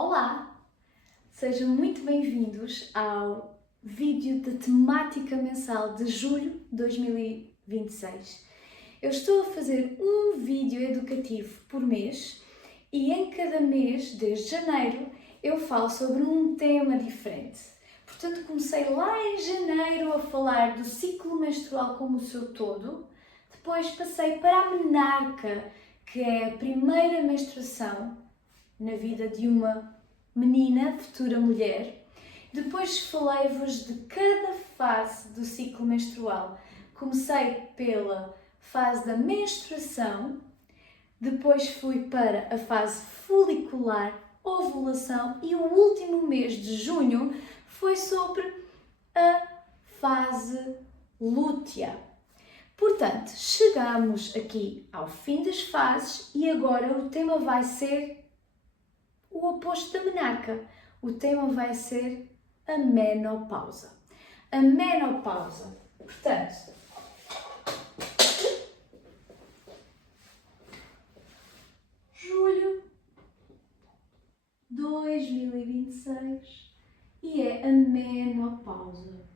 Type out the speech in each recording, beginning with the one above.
Olá! Sejam muito bem-vindos ao vídeo da temática mensal de julho de 2026. Eu estou a fazer um vídeo educativo por mês e em cada mês, desde janeiro, eu falo sobre um tema diferente. Portanto, comecei lá em janeiro a falar do ciclo menstrual como o seu todo, depois passei para a menarca, que é a primeira menstruação na vida de uma menina, futura mulher. Depois falei-vos de cada fase do ciclo menstrual. Comecei pela fase da menstruação, depois fui para a fase folicular, ovulação e o último mês de junho foi sobre a fase lútea. Portanto, chegamos aqui ao fim das fases e agora o tema vai ser o oposto da menarca. O tema vai ser a menopausa. A menopausa, portanto, julho 2026 e é a menopausa.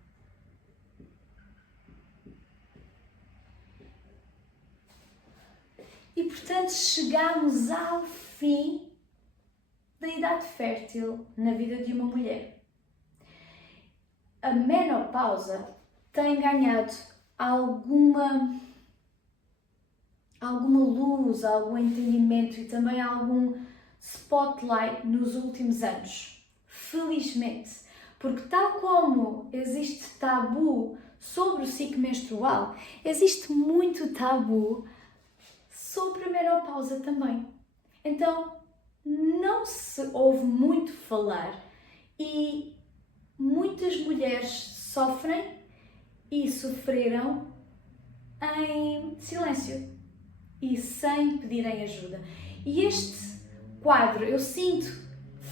E portanto chegamos ao fim da idade fértil na vida de uma mulher. A menopausa tem ganhado alguma luz, algum entendimento e também algum spotlight nos últimos anos. Felizmente, porque tal como existe tabu sobre o ciclo menstrual, existe muito tabu sobre a menopausa também. Então, não se ouve muito falar e muitas mulheres sofrem e sofreram em silêncio e sem pedirem ajuda. E este quadro, eu sinto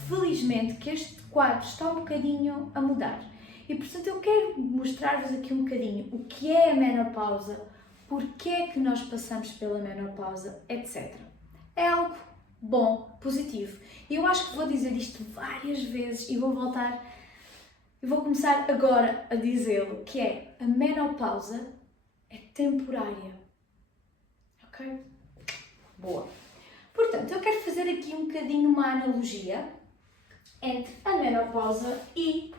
felizmente que este quadro está um bocadinho a mudar. E portanto eu quero mostrar-vos aqui um bocadinho o que é a menopausa, porque é que nós passamos pela menopausa, etc. É algo bom, positivo. E eu acho que vou dizer isto várias vezes e vou começar agora a dizê-lo, que é a menopausa é temporária. Ok? Boa. Portanto, eu quero fazer aqui um bocadinho uma analogia entre a menopausa e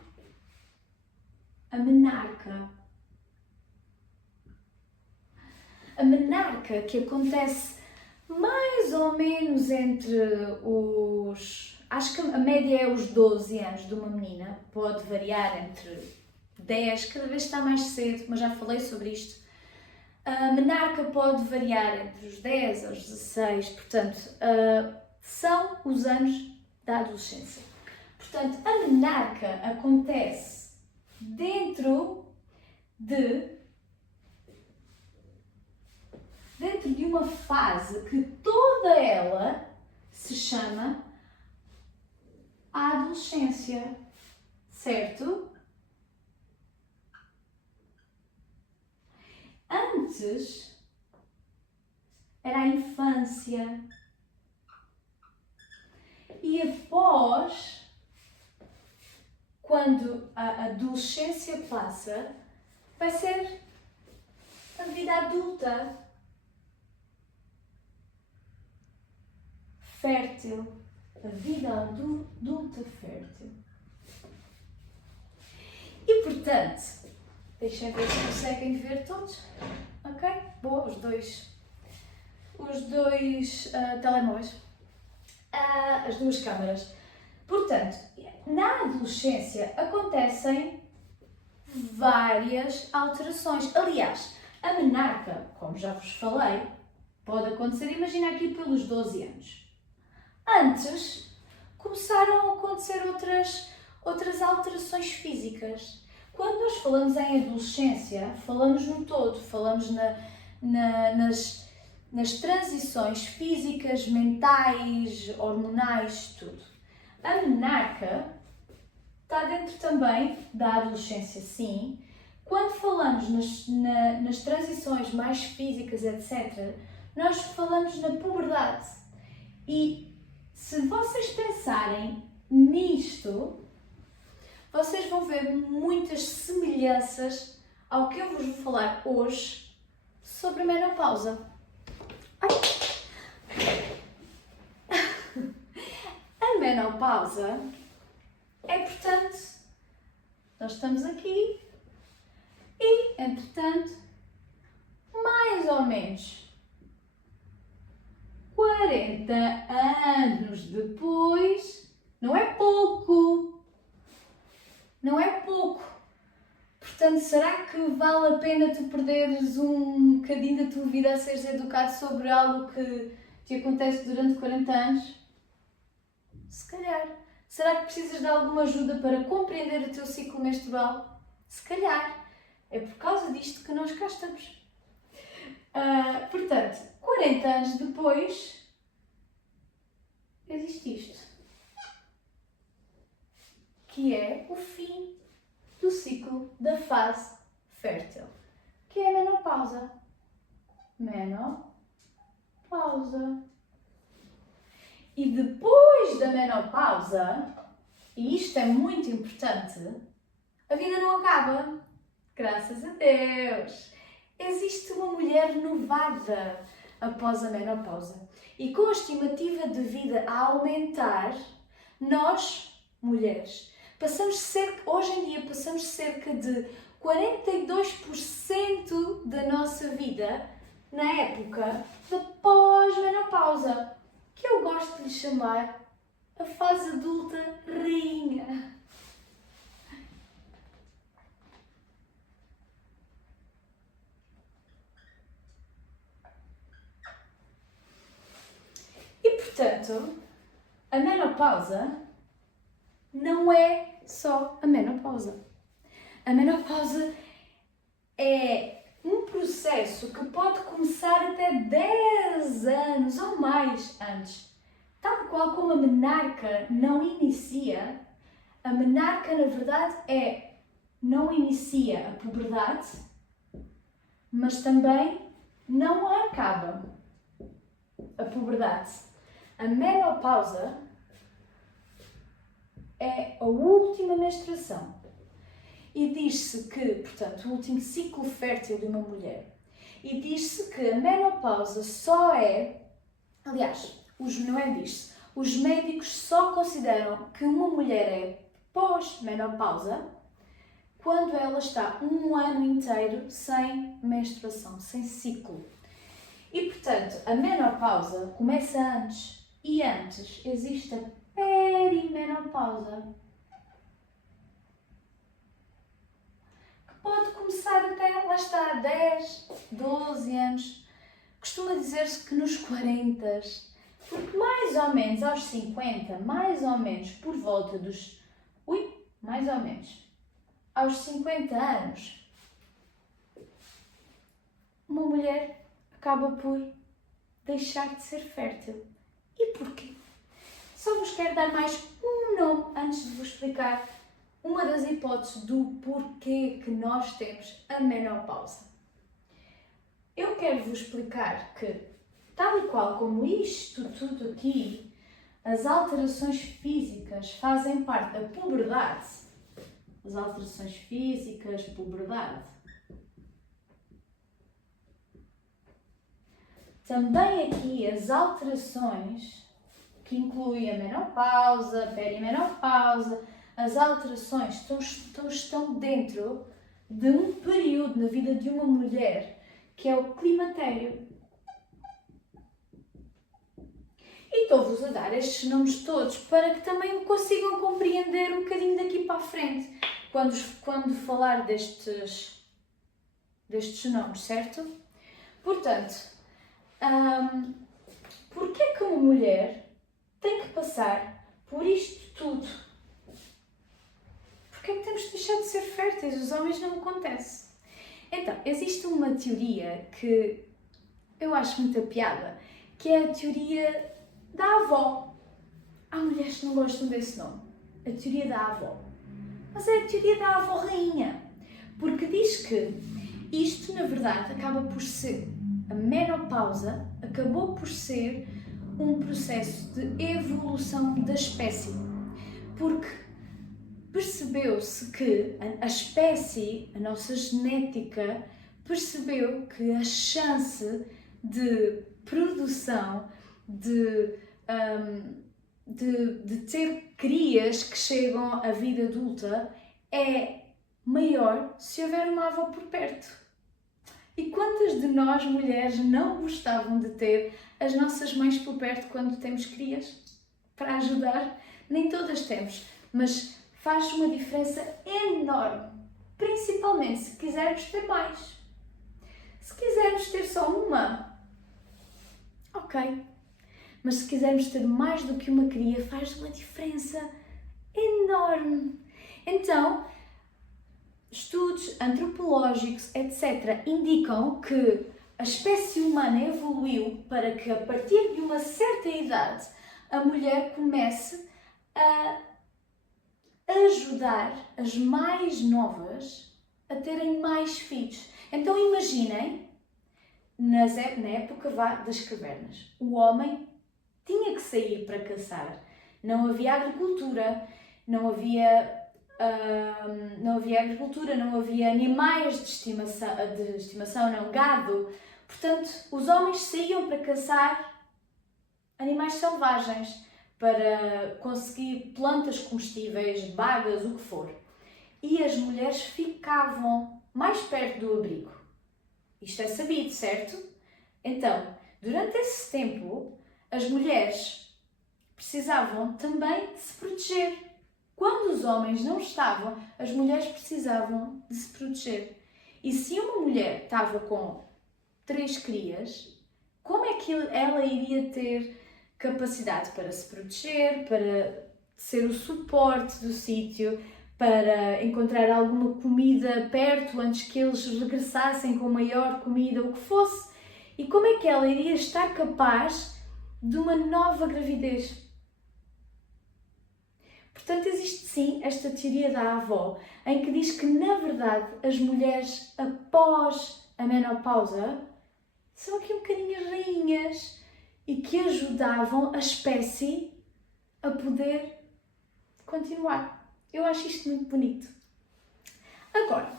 a menarca. A menarca que acontece mais ou menos entre os... Acho que a média é os 12 anos de uma menina. Pode variar entre 10, cada vez está mais cedo, mas já falei sobre isto. A menarca pode variar entre os 10 aos 16, portanto, são os anos da adolescência. Portanto, a menarca acontece dentro de uma fase que toda ela se chama a adolescência, certo? Antes era a infância e após, quando a adolescência passa, vai ser a vida adulta. Fértil, a vida adulta fértil. E portanto, deixem ver se conseguem ver todos, ok? Boa, os dois telemóveis, as duas câmaras. Portanto, na adolescência acontecem várias alterações. Aliás, a menarca, como já vos falei, pode acontecer, imagina aqui pelos 12 anos. Antes, começaram a acontecer outras alterações físicas. Quando nós falamos em adolescência, falamos no todo, falamos nas transições físicas, mentais, hormonais, tudo. A menarca está dentro também da adolescência, sim. Quando falamos nas transições mais físicas, etc., nós falamos na puberdade. E se vocês pensarem nisto, vocês vão ver muitas semelhanças ao que eu vos vou falar hoje sobre a menopausa. A menopausa é, portanto, nós estamos aqui e, entretanto, mais ou menos 40 anos depois, não é pouco. Não é pouco. Portanto, será que vale a pena tu perderes um bocadinho da tua vida a seres educado sobre algo que te acontece durante 40 anos? Se calhar. Será que precisas de alguma ajuda para compreender o teu ciclo menstrual? Se calhar. É por causa disto que nós cá estamos. Portanto, 40 anos depois, existe isto. Que é o fim do ciclo da fase fértil, que é a menopausa. Menopausa. E depois da menopausa, e isto é muito importante, a vida não acaba. Graças a Deus! Existe uma mulher renovada após a menopausa. E com a estimativa de vida a aumentar, nós, mulheres, hoje em dia passamos cerca de 42% da nossa vida na época da pós-menopausa, que eu gosto de lhe chamar a fase adulta rainha. E, portanto, a menopausa não é só a menopausa. A menopausa é um processo que pode começar até 10 anos ou mais antes. Tal qual como a menarca não inicia, a menarca, na verdade, não inicia a puberdade, mas também não a acaba a puberdade. A menopausa é a última menstruação. E diz-se que, portanto, o último ciclo fértil de uma mulher. E diz-se que a menopausa só é... Aliás, os médicos só consideram que uma mulher é pós-menopausa quando ela está um ano inteiro sem menstruação, sem ciclo. E, portanto, a menopausa começa antes. E antes existe a perimenopausa, que pode começar até, lá está, 10, 12 anos. Costuma dizer-se que nos 40, porque mais ou menos aos 50, mais ou menos por volta dos... mais ou menos aos 50 anos, uma mulher acaba por deixar de ser fértil. E porquê? Só vos quero dar mais um nome antes de vos explicar uma das hipóteses do porquê que nós temos a menopausa. Eu quero vos explicar que, tal e qual como isto tudo aqui, as alterações físicas fazem parte da puberdade. As alterações físicas, puberdade. Também aqui as alterações que incluem a menopausa, a perimenopausa, as alterações estão dentro de um período na vida de uma mulher que é o climatério. E estou-vos a dar estes nomes todos para que também consigam compreender um bocadinho daqui para a frente, quando falar destes nomes, certo? Portanto, porquê que uma mulher tem que passar por isto tudo? Porquê que temos de deixar de ser férteis? Os homens não acontece. Então, existe uma teoria que eu acho muita piada, que é a teoria da avó. Há mulheres que não gostam desse nome. A teoria da avó. Mas é a teoria da avó rainha. Porque diz que isto, na verdade, acaba por ser... A menopausa acabou por ser um processo de evolução da espécie. porque percebeu-se que a espécie, a nossa genética, percebeu que a chance de produção, de ter crias que chegam à vida adulta é maior se houver uma avó por perto. E quantas de nós, mulheres, não gostavam de ter as nossas mães por perto quando temos crias? Para ajudar? Nem todas temos, mas faz uma diferença enorme. Principalmente se quisermos ter mais. Se quisermos ter só uma, ok. Mas se quisermos ter mais do que uma cria, faz uma diferença enorme. Então, estudos antropológicos, etc., indicam que a espécie humana evoluiu para que, a partir de uma certa idade, a mulher comece a ajudar as mais novas a terem mais filhos. Então, imaginem, na época das cavernas, o homem tinha que sair para caçar. Não havia agricultura, não havia agricultura, não havia animais de estimação, não, gado. Portanto, os homens saíam para caçar animais selvagens, para conseguir plantas comestíveis, bagas, o que for. E as mulheres ficavam mais perto do abrigo. Isto é sabido, certo? Então, durante esse tempo, as mulheres precisavam também de se proteger. Quando os homens não estavam, as mulheres precisavam de se proteger. E se uma mulher estava com 3 crias, como é que ela iria ter capacidade para se proteger, para ser o suporte do sítio, para encontrar alguma comida perto antes que eles regressassem com maior comida, o que fosse? E como é que ela iria estar capaz de uma nova gravidez? Portanto, existe sim esta teoria da avó, em que diz que, na verdade, as mulheres após a menopausa são aqui um bocadinho as rainhas e que ajudavam a espécie a poder continuar. Eu acho isto muito bonito. Agora,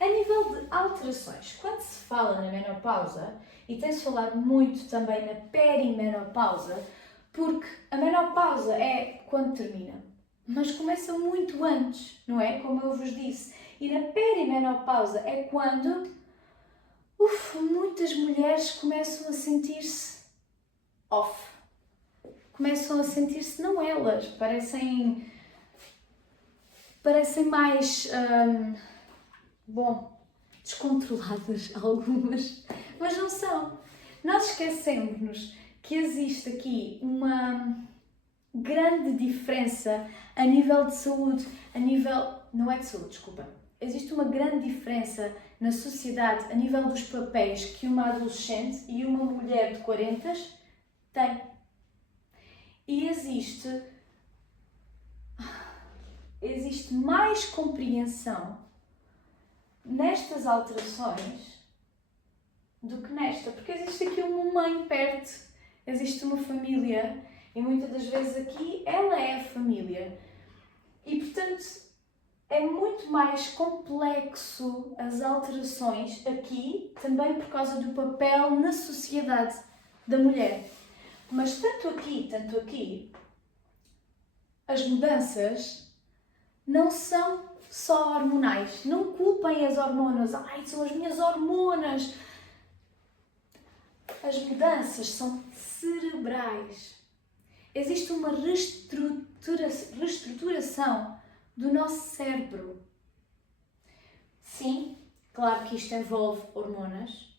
a nível de alterações, quando se fala na menopausa, e tem-se falado muito também na perimenopausa, porque a menopausa é quando termina, mas começa muito antes, não é? Como eu vos disse. E na perimenopausa é quando muitas mulheres começam a sentir-se off. Começam a sentir-se não elas, parecem mais, descontroladas algumas, mas não são. Nós esquecemos-nos que existe aqui uma grande diferença a nível de saúde, não é de saúde, desculpa. Existe uma grande diferença na sociedade a nível dos papéis que uma adolescente e uma mulher de 40 têm. E existe mais compreensão nestas alterações do que nesta, porque existe aqui uma mãe perto, existe uma família e muitas das vezes aqui ela é a família e portanto é muito mais complexo as alterações aqui, também por causa do papel na sociedade da mulher. Mas tanto aqui, as mudanças não são só hormonais. Não culpem as hormonas. Ai, são as minhas hormonas. As mudanças são cerebrais. Existe uma reestruturação do nosso cérebro. Sim, claro que isto envolve hormonas.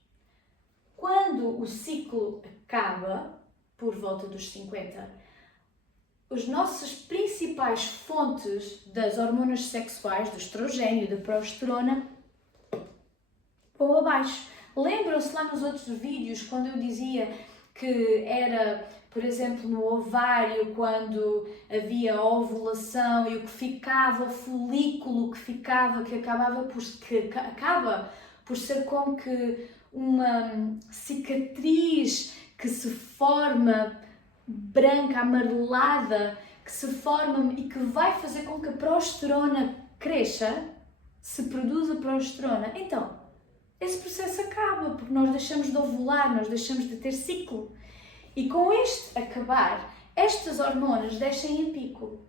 Quando o ciclo acaba, por volta dos 50, as nossas principais fontes das hormonas sexuais, do estrogênio e da progesterona, vão abaixo. Lembram-se lá nos outros vídeos quando eu dizia que era, por exemplo, no ovário, quando havia a ovulação e o que ficava, o folículo que acaba por ser como que uma cicatriz que se forma branca, amarelada, que que se forma e que vai fazer com que a progesterona cresça, se produza progesterona, então esse processo acaba, porque nós deixamos de ovular, nós deixamos de ter ciclo. E com este acabar, estas hormonas descem em pico.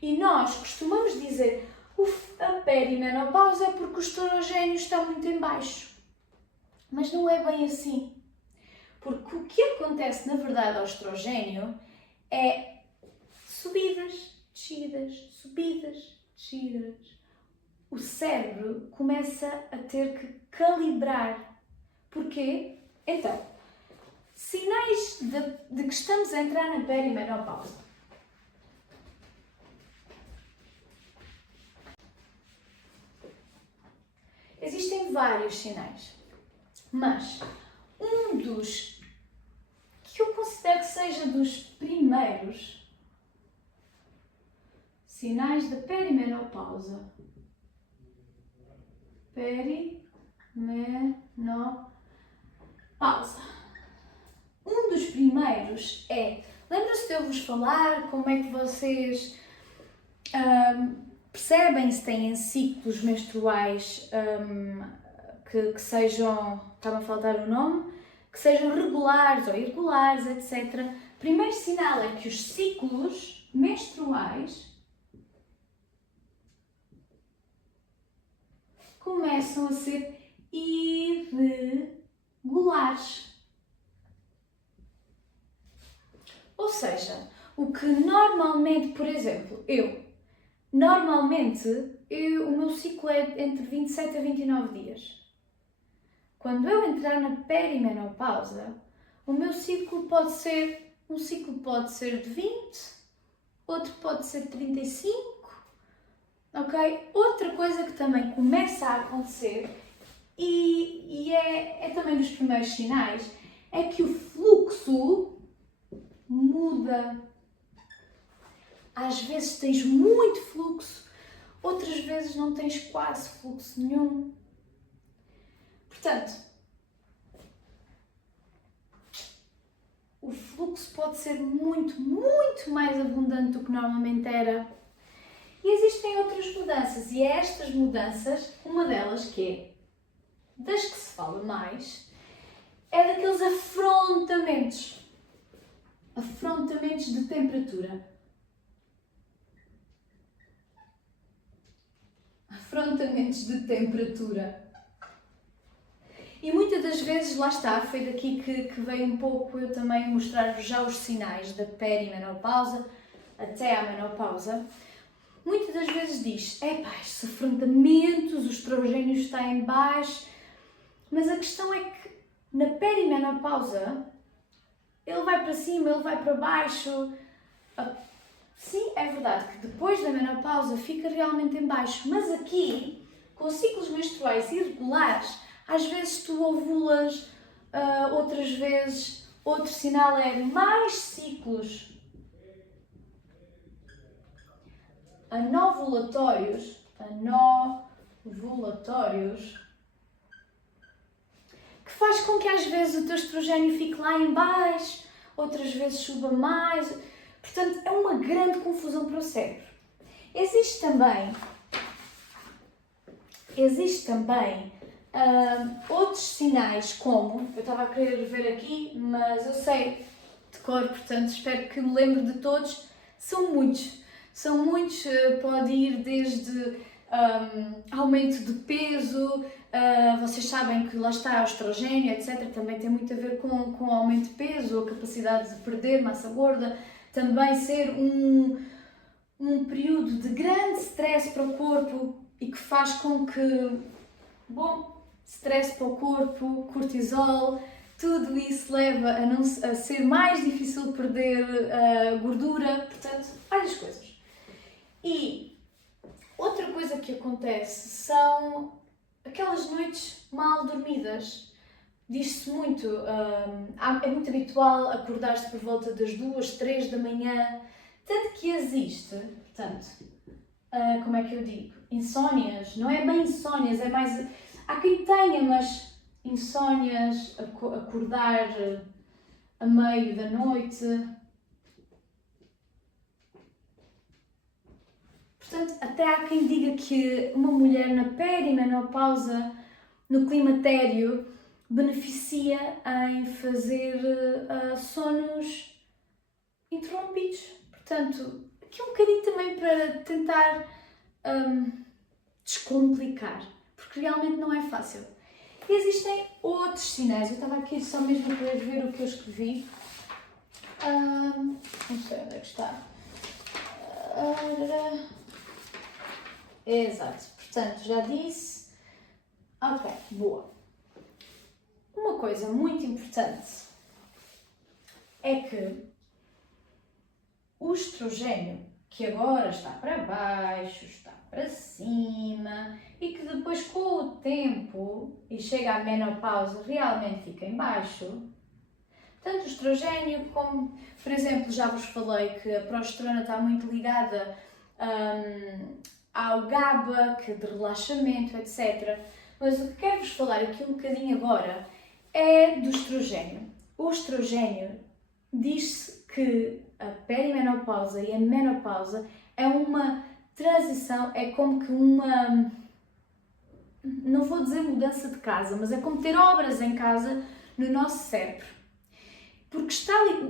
E nós costumamos dizer, a perimenopausa é porque o estrogênio está muito em baixo. Mas não é bem assim. Porque o que acontece, na verdade, ao estrogênio é subidas, descidas, subidas, descidas. O cérebro começa a ter que calibrar. Porquê? Então, sinais de que estamos a entrar na perimenopausa. Existem vários sinais, mas um dos que eu considero que seja dos primeiros sinais da perimenopausa. Perimenopausa. Um dos primeiros é, lembra-se de eu vos falar como é que vocês percebem se têm ciclos menstruais que sejam, estava a faltar o nome, que sejam regulares ou irregulares, etc. Primeiro sinal é que os ciclos menstruais começam a ser irregulares. Ou seja, o que normalmente, por exemplo, o meu ciclo é entre 27 a 29 dias. Quando eu entrar na perimenopausa, o meu ciclo pode ser, um ciclo pode ser de 20, outro pode ser de 35, ok? Outra coisa que também começa a acontecer, e é também dos primeiros sinais, é que o fluxo muda. Às vezes tens muito fluxo, outras vezes não tens quase fluxo nenhum. Portanto, o fluxo pode ser muito, muito mais abundante do que normalmente era. E existem outras mudanças, e é estas mudanças, uma delas que é, das que se fala mais, é daqueles afrontamentos de temperatura. Afrontamentos de temperatura. E muitas das vezes, lá está, foi daqui que veio um pouco eu também mostrar-vos já os sinais da perimenopausa até à menopausa. Muitas das vezes diz, estes afrontamentos, o estrogênio está em baixo, mas a questão é que na perimenopausa ele vai para cima, ele vai para baixo. Sim, é verdade que depois da menopausa fica realmente em baixo, mas aqui, com ciclos menstruais irregulares, às vezes tu ovulas, outras vezes, outro sinal é mais ciclos anovulatórios, que faz com que às vezes o teu estrogênio fique lá em baixo, outras vezes suba mais. Portanto, é uma grande confusão para o cérebro. Existe também outros sinais, como, eu estava a querer ver aqui, mas eu sei de cor, portanto espero que me lembre de todos, são muitos, pode ir desde aumento de peso, vocês sabem que lá está o estrogênio, etc. Também tem muito a ver com o aumento de peso, a capacidade de perder massa gorda, também ser um período de grande stress para o corpo e que faz com que, stress para o corpo, cortisol, tudo isso leva a ser mais difícil perder gordura, portanto, várias coisas. E outra coisa que acontece são aquelas noites mal dormidas. Diz-se muito, é muito habitual acordar-se por volta das 2, 3 da manhã, tanto que existe, como é que eu digo? Insónias, não é bem insónias, é mais... Há quem tenha, mas insónias, acordar a meio da noite. Portanto, até há quem diga que uma mulher na perimenopausa, no climatério, beneficia em fazer sonos interrompidos. Portanto, aqui um bocadinho também para tentar descomplicar, porque realmente não é fácil. E existem outros sinais. Eu estava aqui só mesmo para ver o que eu escrevi. Não sei onde é que está. Exato. Portanto, já disse. Ok, boa. Uma coisa muito importante é que o estrogênio, que agora está para baixo, está para cima e que depois com o tempo e chega à menopausa realmente fica em baixo. Tanto o estrogênio como, por exemplo, já vos falei que a progesterona está muito ligada ao GABA, que é de relaxamento, etc. Mas o que quero vos falar aqui um bocadinho agora é do estrogênio. O estrogênio diz-se que a perimenopausa e a menopausa é uma transição, é como que uma, não vou dizer mudança de casa, mas é como ter obras em casa no nosso cérebro. Porque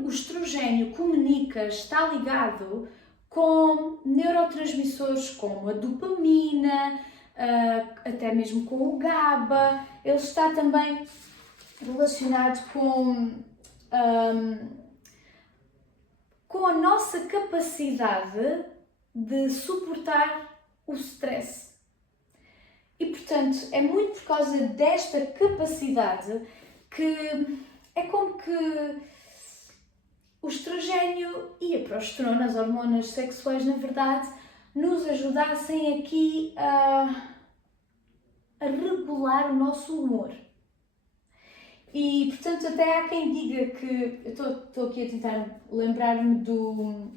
o estrogênio comunica, está ligado com neurotransmissores como a dopamina, até mesmo com o GABA. Ele está também relacionado com a nossa capacidade de suportar o stress. E, portanto, é muito por causa desta capacidade que é como que o estrogênio e a progesterona, as hormonas sexuais, na verdade, nos ajudassem aqui a regular o nosso humor. E, portanto, até há quem diga que... Eu estou aqui a tentar lembrar-me do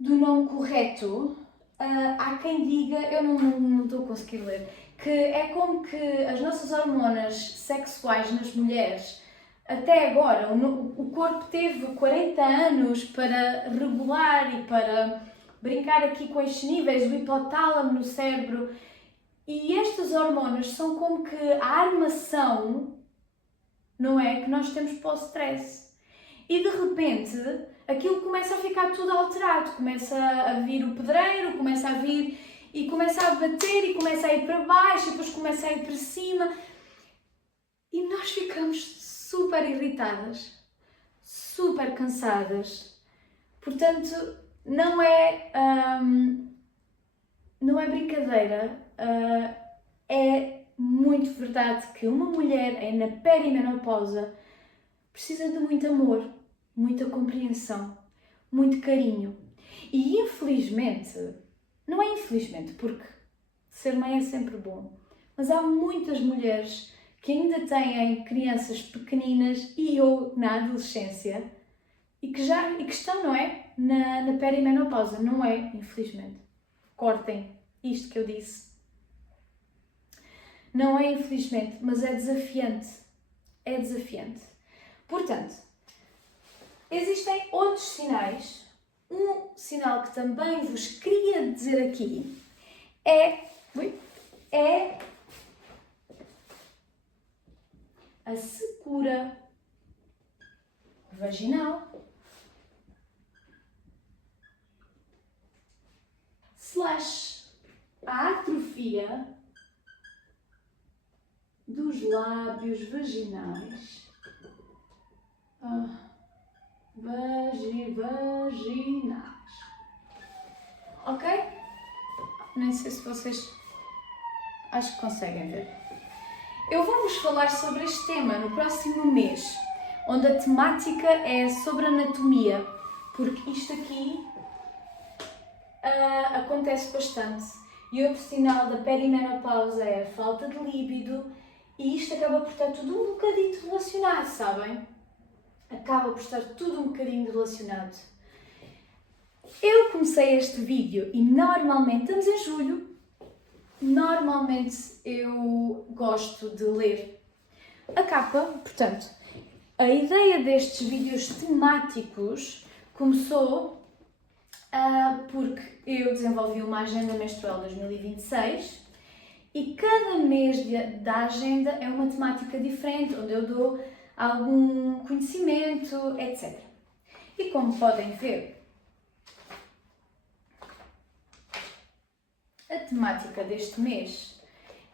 nome correto. Há quem diga, eu não estou a conseguir ler, que é como que as nossas hormonas sexuais nas mulheres, até agora, o corpo teve 40 anos para regular e para brincar aqui com estes níveis, o hipotálamo no cérebro, e estas hormonas são como que a armação, não é, que nós temos para o stress. E de repente, aquilo começa a ficar tudo alterado, começa a vir o pedreiro, começa a vir e começa a bater e começa a ir para baixo e depois começa a ir para cima e nós ficamos super irritadas, super cansadas. Portanto, não é brincadeira, é muito verdade que uma mulher na perimenopausa precisa de muito amor, muita compreensão, muito carinho. E infelizmente, não é infelizmente, porque ser mãe é sempre bom, mas há muitas mulheres que ainda têm crianças pequeninas ou na adolescência e que estão, não é, na perimenopausa. Não é, infelizmente. Cortem isto que eu disse. Não é infelizmente, mas é desafiante. É desafiante. Portanto, existem outros sinais. Um sinal que também vos queria dizer aqui é a secura vaginal / a atrofia dos lábios vaginais. Vaginais. Ok? Nem sei se vocês acho que conseguem ver. Eu vou-vos falar sobre este tema no próximo mês, onde a temática é sobre anatomia, porque isto aqui acontece bastante. E outro sinal da perimenopausa é a falta de líbido, e isto acaba por estar tudo um bocadinho relacionado, sabem? Acaba por estar tudo um bocadinho relacionado. Eu comecei este vídeo e normalmente, estamos em julho, normalmente eu gosto de ler a capa. Portanto, a ideia destes vídeos temáticos começou porque eu desenvolvi uma agenda menstrual 2026 e cada mês da agenda é uma temática diferente, onde eu dou algum conhecimento, etc. E como podem ver, a temática deste mês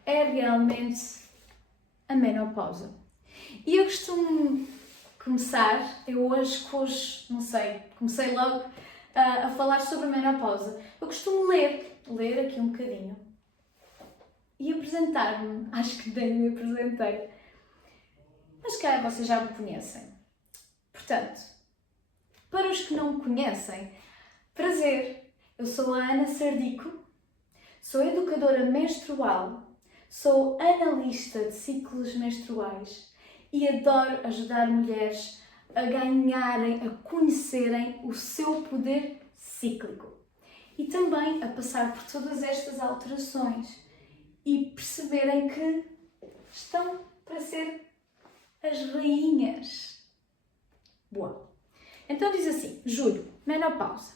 é realmente a menopausa. E eu costumo começar, não sei, comecei logo a falar sobre a menopausa. Eu costumo ler aqui um bocadinho e apresentar-me. Acho que nem me apresentei, mas cá vocês já me conhecem. Portanto, para os que não me conhecem, prazer, eu sou a Ana Sardico, sou educadora menstrual, sou analista de ciclos menstruais e adoro ajudar mulheres a ganharem, a conhecerem o seu poder cíclico e também a passar por todas estas alterações e perceberem que estão para ser as rainhas. Boa! Então diz assim, julho, menopausa.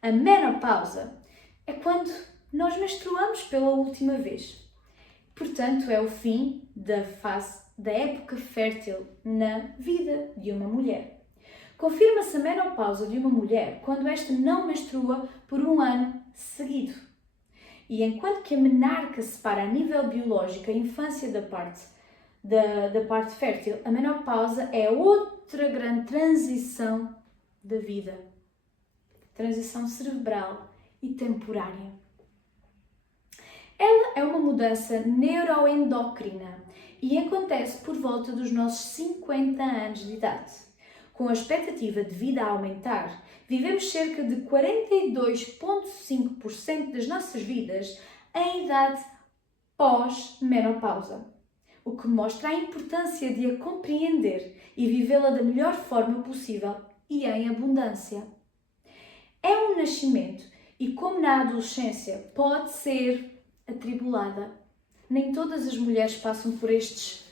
A menopausa é quando nós menstruamos pela última vez. Portanto, é o fim da fase da época fértil na vida de uma mulher. Confirma-se a menopausa de uma mulher quando esta não menstrua por um ano seguido. E enquanto que a menarca separa a nível biológico a infância da parte fértil, a menopausa é outra grande transição da vida. Transição cerebral e temporária. Ela é uma mudança neuroendócrina e acontece por volta dos nossos 50 anos de idade. Com a expectativa de vida a aumentar, vivemos cerca de 42,5% das nossas vidas em idade pós-menopausa, o que mostra a importância de a compreender e vivê-la da melhor forma possível e em abundância. É um nascimento e, como na adolescência, pode ser atribulada. Nem todas as mulheres passam por estes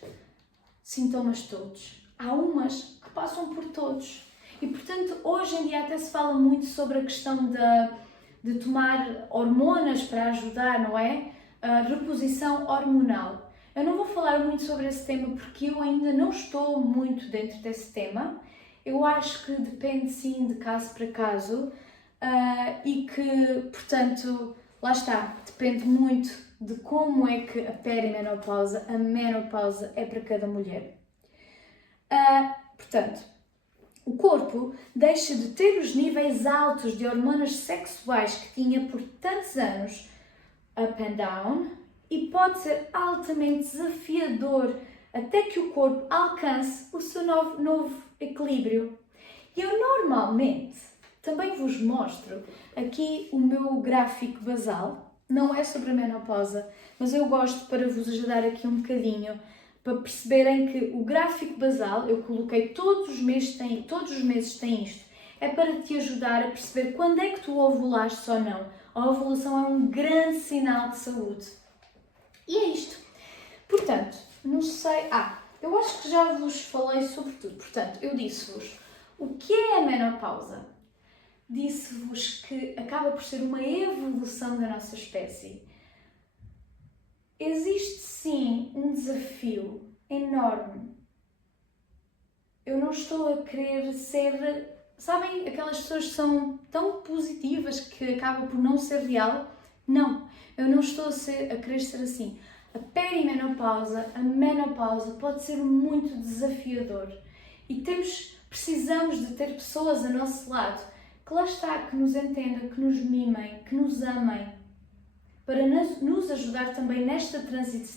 sintomas todos. Há umas que passam por todos. E, portanto, hoje em dia até se fala muito sobre a questão de tomar hormonas para ajudar, não é? A reposição hormonal. Eu não vou falar muito sobre esse tema porque eu ainda não estou muito dentro desse tema. Eu acho que depende sim de caso para caso e que, portanto, lá está, depende muito de como é que a perimenopausa, a menopausa é para cada mulher. Portanto, o corpo deixa de ter os níveis altos de hormonas sexuais que tinha por tantos anos, up and down, e pode ser altamente desafiador até que o corpo alcance o seu novo equilíbrio. E eu normalmente também vos mostro aqui o meu gráfico basal. Não é sobre a menopausa, mas eu gosto para vos ajudar aqui um bocadinho, para perceberem que o gráfico basal, eu coloquei todos os meses tem isto, é para te ajudar a perceber quando é que tu ovulaste ou não. A ovulação é um grande sinal de saúde. E é isto. Portanto, não sei... eu acho que já vos falei sobre tudo. Portanto, eu disse-vos o que é a menopausa. Disse-vos que acaba por ser uma evolução da nossa espécie. Existe sim um desafio enorme. Eu não estou a querer ser... Sabem, aquelas pessoas que são tão positivas que acaba por não ser real? Não, eu não estou a querer ser assim. A perimenopausa, a menopausa pode ser muito desafiador. E precisamos de ter pessoas a nosso lado que lá está, que nos entendam, que nos mimem, que nos amem, para nos ajudar também nesta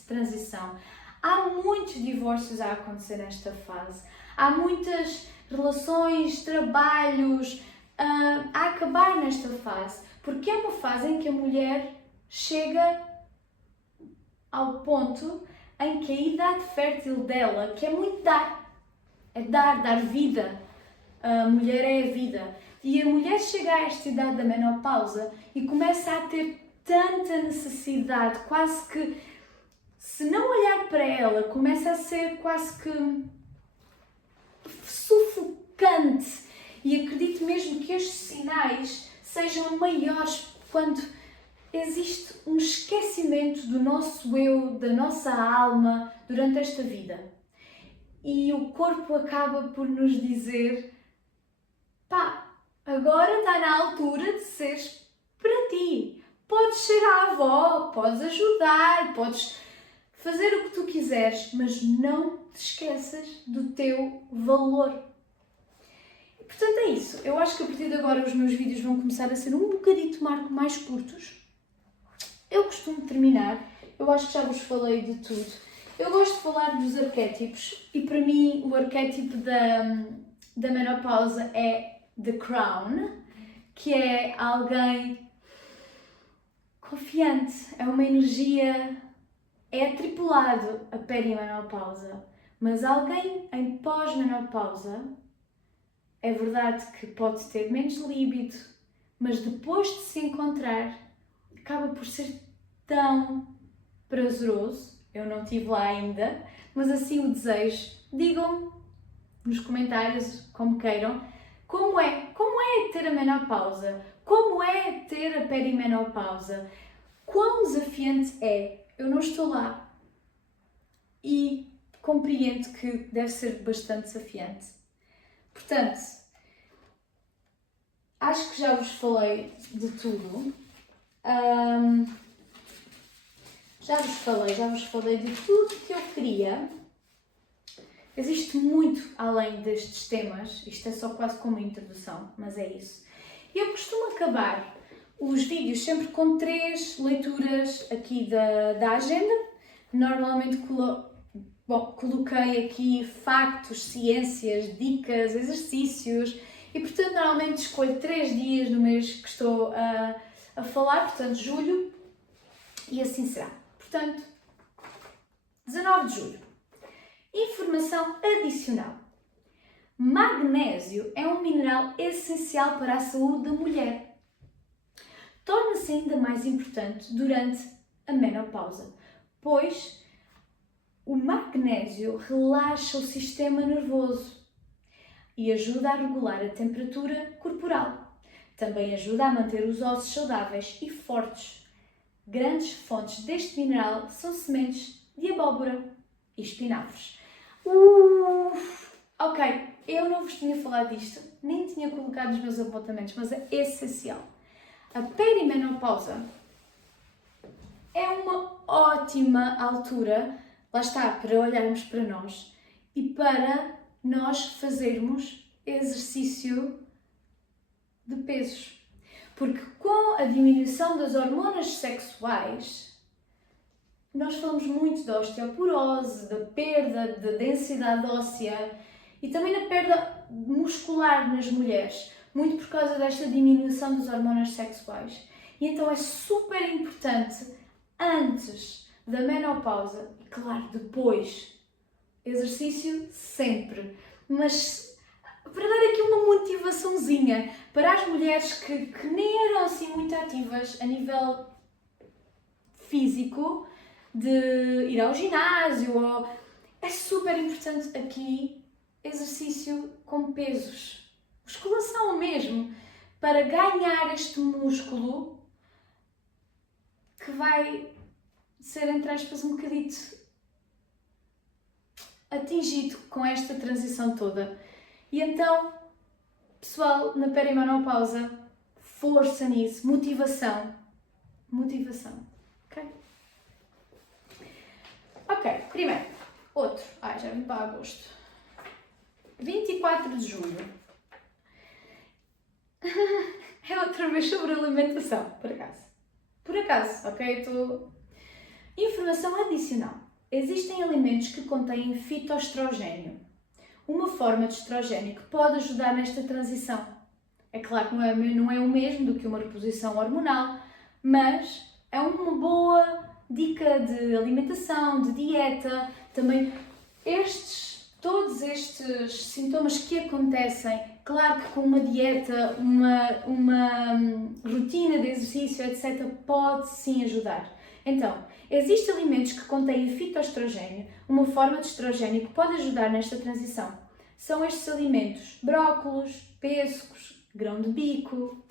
transição. Há muitos divórcios a acontecer nesta fase. Há muitas relações, trabalhos a acabar nesta fase, porque é uma fase em que a mulher chega ao ponto em que a idade fértil dela, que é muito dar vida. A mulher é a vida. E a mulher chega a esta idade da menopausa e começa a ter tanta necessidade, quase que, se não olhar para ela, começa a ser quase que sufocante. E acredito mesmo que estes sinais sejam maiores quando existe um esquecimento do nosso eu, da nossa alma durante esta vida. E o corpo acaba por nos dizer: pá, agora está na altura de seres para ti. Podes ser a avó, podes ajudar, podes fazer o que tu quiseres, mas não te esqueças do teu valor. E, portanto, é isso. Eu acho que a partir de agora os meus vídeos vão começar a ser um bocadito mais curtos. Eu costumo terminar, eu acho que já vos falei de tudo. Eu gosto de falar dos arquétipos e para mim o arquétipo da menopausa é The Crown, que é alguém confiante, é uma energia, é tripulado a perimenopausa, mas alguém em pós-menopausa, é verdade que pode ter menos líbido, mas depois de se encontrar, acaba por ser tão prazeroso. Eu não estive lá ainda, mas assim o desejo. Digam-me nos comentários, como queiram, como é ter a menopausa, como é ter a perimenopausa, quão desafiante é. Eu não estou lá e compreendo que deve ser bastante desafiante. Portanto, acho que já vos falei de tudo. Já vos falei de tudo que eu queria. Existe muito além destes temas, isto é só quase como uma introdução, mas é isso. Eu costumo acabar os vídeos sempre com 3 leituras aqui da agenda. Normalmente coloquei aqui factos, ciências, dicas, exercícios e, portanto, normalmente escolho 3 dias no mês que estou a falar, portanto, julho, e assim será. Portanto, 19 de julho. Informação adicional. Magnésio é um mineral essencial para a saúde da mulher. Torna-se ainda mais importante durante a menopausa, pois o magnésio relaxa o sistema nervoso e ajuda a regular a temperatura corporal. Também ajuda a manter os ossos saudáveis e fortes. Grandes fontes deste mineral são sementes de abóbora e espinafres. Ok, eu não vos tinha falado disto, nem tinha colocado nos meus apontamentos, mas é essencial. A perimenopausa é uma ótima altura, lá está, para olharmos para nós e para nós fazermos exercício de pesos. Porque com a diminuição das hormonas sexuais, nós falamos muito da osteoporose, da perda de densidade óssea e também da perda muscular nas mulheres, muito por causa desta diminuição das hormonas sexuais. E então é super importante, antes da menopausa e, claro, depois, exercício sempre, mas para dar aqui uma motivaçãozinha para as mulheres que nem eram assim muito ativas a nível físico, de ir ao ginásio, é super importante aqui exercício com pesos, musculação mesmo, para ganhar este músculo que vai ser, entre aspas, um bocadito atingido com esta transição toda. E então, pessoal, na perimenopausa, força nisso, motivação, ok? Ok, primeiro, outro, já vim para agosto, 24 de julho, é outra vez sobre alimentação, por acaso, ok? Informação adicional, existem alimentos que contêm fitoestrogênio, uma forma de estrogênio que pode ajudar nesta transição. É claro que não é o mesmo do que uma reposição hormonal, mas é uma boa dica de alimentação, de dieta, também todos estes sintomas que acontecem, claro que com uma dieta, uma rotina de exercício, etc., pode sim ajudar. Então, existem alimentos que contêm fitoestrogênio, uma forma de estrogênio que pode ajudar nesta transição. São estes alimentos: brócolos, pêssegos, grão de bico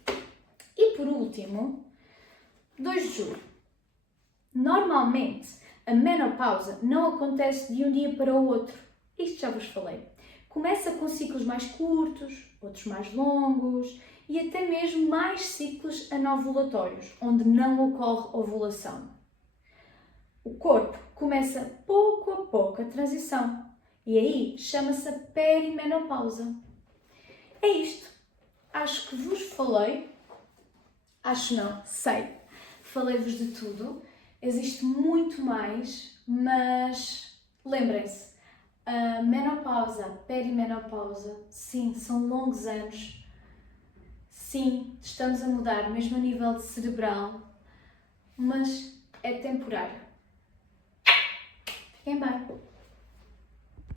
por último, 2 de julho. Normalmente, a menopausa não acontece de um dia para o outro. Isto já vos falei. Começa com ciclos mais curtos, outros mais longos e até mesmo mais ciclos anovulatórios, onde não ocorre ovulação. O corpo começa pouco a pouco a transição e aí chama-se a perimenopausa. É isto. Acho que vos falei, acho não, sei, falei-vos de tudo. Existe muito mais, mas lembrem-se, a menopausa, a perimenopausa, sim, são longos anos. Sim, estamos a mudar, mesmo a nível de cerebral, mas é temporário. Fiquem bem.